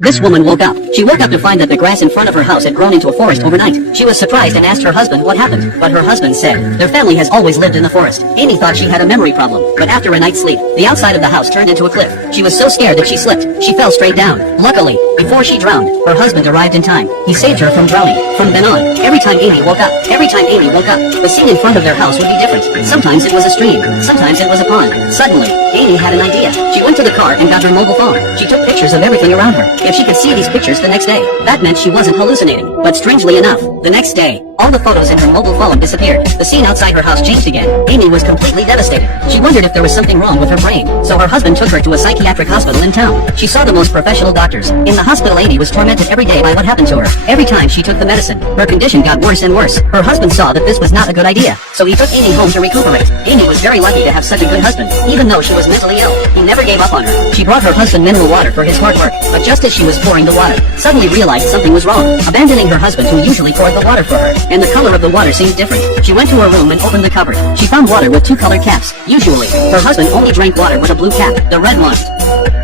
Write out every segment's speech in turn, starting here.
This woman woke up. She woke up to find that the grass in front of her house had grown into a forest overnight. She was surprised and asked her husband what happened, but her husband said their family has always lived in the forest. Amy thought she had a memory problem, but after a night's sleep, the outside of the house turned into a cliff. She was so scared that she slipped. She fell straight down. Luckily, before she drowned, her husband arrived in time. He saved her from drowning. From then on, every time Amy woke up, the scene in front of their house would be different. Sometimes it was a stream, sometimes it was a pond. Suddenly, Amy had an idea. She went to the car and got her mobile phone. She took pictures of everything around her. If she could see these pictures the next day, that meant she wasn't hallucinating. But strangely enough, the next day, all the photos in her mobile phone disappeared. The scene outside her house changed again. Amy was completely devastated. She wondered if there was something wrong with her brain, so her husband took her to a psychiatric hospital in town. She saw the most professional doctors. In the hospital, Amy was tormented every day by what happened to her. Every time she took the medicine, her condition got worse and worse. Her husband saw that this was not a good idea, so he took Amy home to recuperate. Amy was very lucky to have such a good husband. Even though she was mentally ill, he never gave up on her. She brought her husband mineral water for his hard work, but just as she was pouring the water, suddenly realized something was wrong. Abandoning her husband who usually poured the water for her, and the color of the water seemed different. She went to her room and opened the cupboard. She found water with two colored caps. Usually, her husband only drank water with a blue cap, the red one.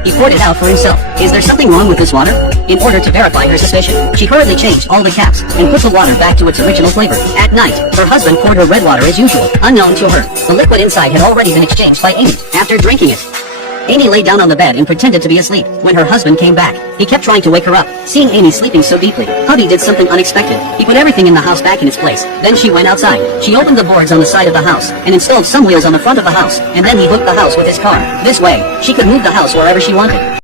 He poured it out for himself. Is there something wrong with this water? In order to verify her suspicion, she hurriedly changed all the caps and put the water back to its original flavor. At night, her husband poured her red water as usual. Unknown to her, the liquid inside had already been exchanged by Amy. After drinking it, Amy lay down on the bed and pretended to be asleep. When her husband came back, he kept trying to wake her up. Seeing Amy sleeping so deeply, hubby did something unexpected. He put everything in the house back in its place. Then she went outside. She opened the boards on the side of the house and installed some wheels on the front of the house, and then he hooked the house with his car. This way, she could move the house wherever she wanted.